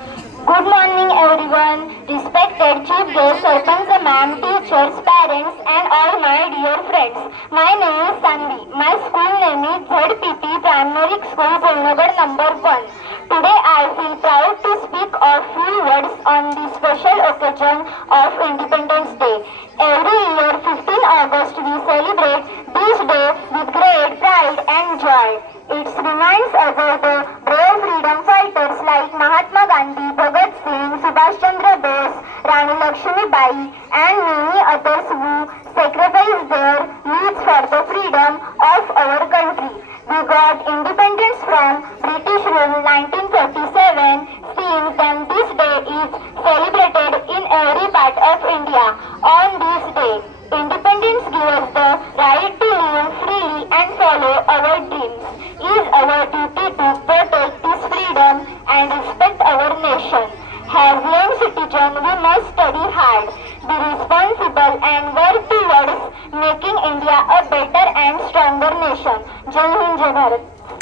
Good morning everyone, respected chief guest, Sarpanch ma'am, teachers, parents and all my dear friends. My name is Sanvi. My school name is ZPP Primary School, Pulnagar number 1. Today I feel proud to speak a few words on the special occasion of Independence Day. Every year 15 August we celebrate this day with great pride and joy. It reminds us of the Gandhi, Bhagat Singh, Subhash Chandra Bose, Rani Lakshmi Bai and many others who sacrificed their lives for the freedom of our country. We got independence from British rule 1947 since then this day is celebrated in every part of India. On this day, independence gives the right to young we must study hard, be responsible and work towards making India a better and stronger nation. Jai Hind, Jai Bharat.